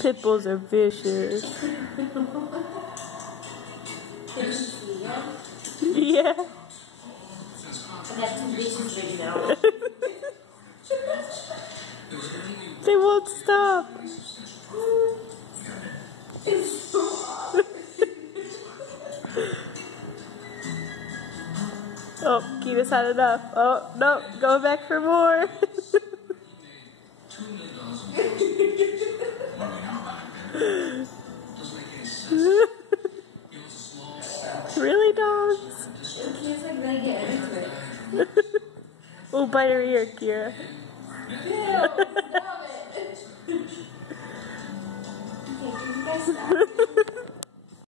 Pit bulls are vicious. Yeah. They won't stop. Oh, Kita's had enough. Oh, no, go back for more. Really, dogs? Kia's like really getting into it. Oh, bite her ear, Kira. Ew, stop it. Okay, can you guys stop?